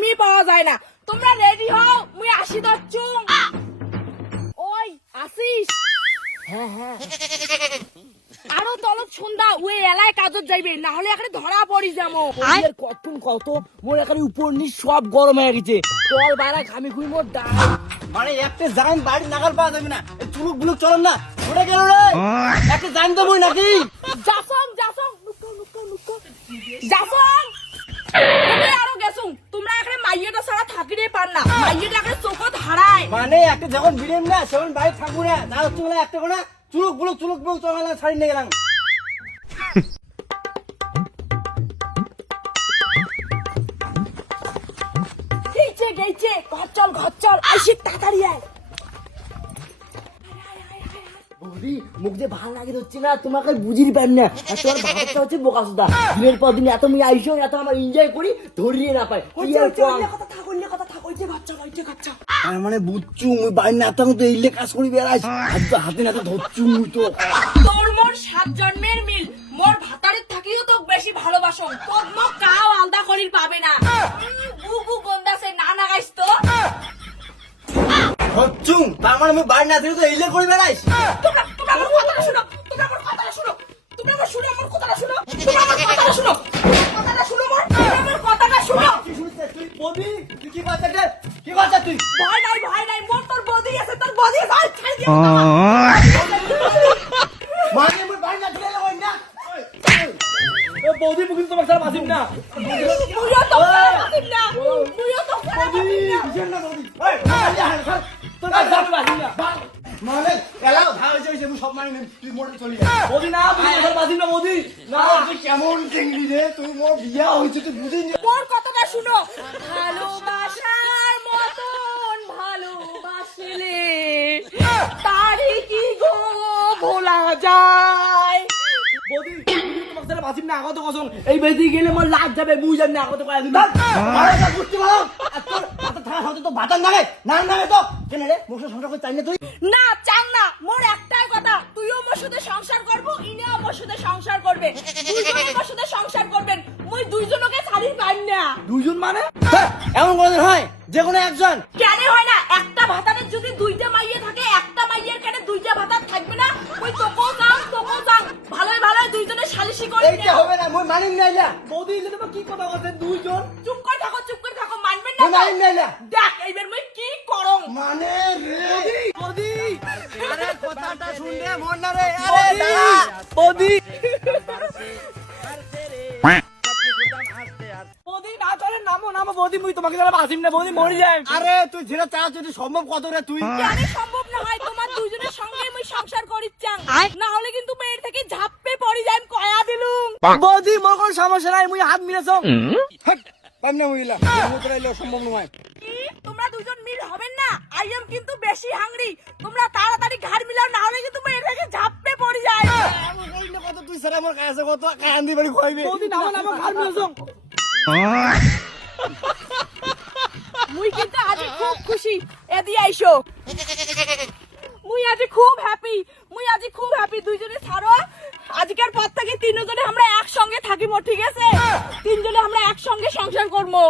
টাইমই পাওয়া যায় না। তোমরা রেডি হও, মুই আসি দচ্ছু। ওই আসিস? হ্যাঁ আরো তলত সন্ধ্যা ওই এলাকায় কাজত যাইবে, না হলে এখানে ধরা পড়ি যাবো। আর কতক্ষণ কত মোর এখানে উপর নিচ সব গরম হয়ে গেছে। চল বাইরে ঘামি খুই মোর ডাল মানে একটা জান বাড়ি নাগাল পাওয়া যাবে না, চুলুক বুলুক চলেন না, ওটা গেল রে একটা জান দেবই নাকি? জাসং জাসং তুমি আরো গেছুং। তোমরা এখানে মাইয়াটা ছাড়া থাকিরে পার না, মাইয়াটা এখানে চোখত হারায়। মানে একটা যখন বিড়েন না সেখন বাড়ি থাকবো না, না হচ্ছে বলে একটা করে চুলুক বুলুক চলে ছাড়ি নিয়ে গেলাম। গেইছে ঘর চল আইসি তাড়াতাড়ি আয়। বৌদি মুখ দিয়ে ভালো লাগে হচ্ছে না, তোমাকে বুঝিয়ে পারি না। আর তোমার ভাবটা হচ্ছে বোকা সুদা, দিনের পর দিন এত আমি আইসো এত আমার এনজয় করি ধরিয়ে না পাই। কি আর কম কথা থাক ওই যে ঘর চল। আর মানে বুঝছু মুই বাড়ি না থাকো তো এইলে কাজ করি বেড়াইছ, হাতে নাতে ধরছু মুই তো। তোর মোর 7 জন্মের মিল, মোর ভাতারের থাকিও তো বেশি ভালোবাসো। তোর মুখ কাও আলদা করির পাবে না। বুবু গন্দাসে না গাইস তো। ধরছু তার মানে মুই বাড়ি না থাকো তো এইলে করি বেড়াইছ। তোমরা আমার কথাটা শুনো, তোমরা আমার কথাটা শুনো। তোমরা আমার কথাটা শুনো আমার কথাটা শুনো। কি শুনছিস তুই বদি? তুই কি করছিস তুই? ভয় নাই মোর তোর বদি আছে, তোর বদি আছে। আই ছাই দিয়া মানে মুই বাড়ি না থাকলে হই না। এ বৌদি মুকিন তোমার সারা বাসিম না। মুইও তো পারিম না। বৌদি কিসের না বৌদি? ওই তোর কাছে যাবে বাসিম না। মানে এলাও ধার হইছে মুই সব মানি তুই মোড়ে চলি যা। বৌদি না তুই আমার বাসিম না বৌদি। না তুই কেমন চিংড়ি রে, তুই মোর বিয়া হইছে তুই বুঝিস না। মোর কথাটা শুনো। ভালোবাসার মতন ভালোবাসলে তারে কি গো ভোলা যায়। বৌদি তোমার সারা বাসিম না আগত কসম, এই বেদি গেলে মোর লাগ যাবে, মুই জানি না আগত কয় দিন। আরে তা বুঝতে পারো আর তোর মাথা থাকা হতে তো বাতান লাগে না তো কেন রে মোর সাথে সংসার করতে চাই না তুই? না চান না, মোর একটাই কথা, তুইও মোর সাথে সংসার করবো, ইনেও মোর সাথে সংসার করবে, দুইজনে মোর সাথে সংসার করবেন। মুই দুইজনকে ছাড়ি পাই না। দুইজন মানে এমন কোনদিন হয় যে কোনো একজন? কেন হয় না? একটা ভাতারের যদি দুইটা মাইয়ে থাকে, একটা মাইয়ের কেন দুইটা ভাতার থাকবে না? ওই তোকেও চাং ভালোই দুইজনে সালিশি করে এইটা হবে না, মুই মানিম না এটা। বৌদি এটা তোমার কি কথা বলছেন দুইজন? চুপ করে থাকো মানবেন মুই না মানিম না এটা। দেখ এইবার মুই কি করং। মানে রে বৌদি আরে কথাটা শুন রে মন না রে। আরে দাঁড়া বৌদি বৌদি না চলে নামো বৌদি, মুই তোমাকে যারা বাসিম না বৌদি মরে যায়। আরে তুই যেটা চাস যদি সম্ভব কত রে তুই? কেন সম্ভব না হয়? তোমার দুইজনের সঙ্গে মুই সংসার করিচ্ছাং, না হলে কিন্তু মেয়ের থেকে ঝাপপে পড়ি যাই কয়া দিলুম। বৌদি মোর কোনো সমস্যা নাই, মুই হাত মিলেছ। পাইম না মুইলা মুতরা ইলো সম্ভব নয়। কি তোমরা দুজন মিল হবেন না? আই এম কিন্তু বেশি হাংরি। তোমরা তাড়াতাড়ি ঘাড় মিলাও, না হলে কিন্তু মেয়ের থেকে ঝাপপে পড়ি যায়। আমি কই না কত তুই সারা আমার কাছে কত কান্দি বাড়ি কইবে। বৌদি নামো হাত মিলেছ। মুই কিন্তু আজ খুব খুশি, এদি আইসো। মুই আজ খুব হ্যাপি। দুইজনে ছাড়ো, আজকের পর থেকে তিনজনে আমরা একসঙ্গে থাকিব, ঠিক আছে? তিনজনে আমরা একসঙ্গে সংসার করবো।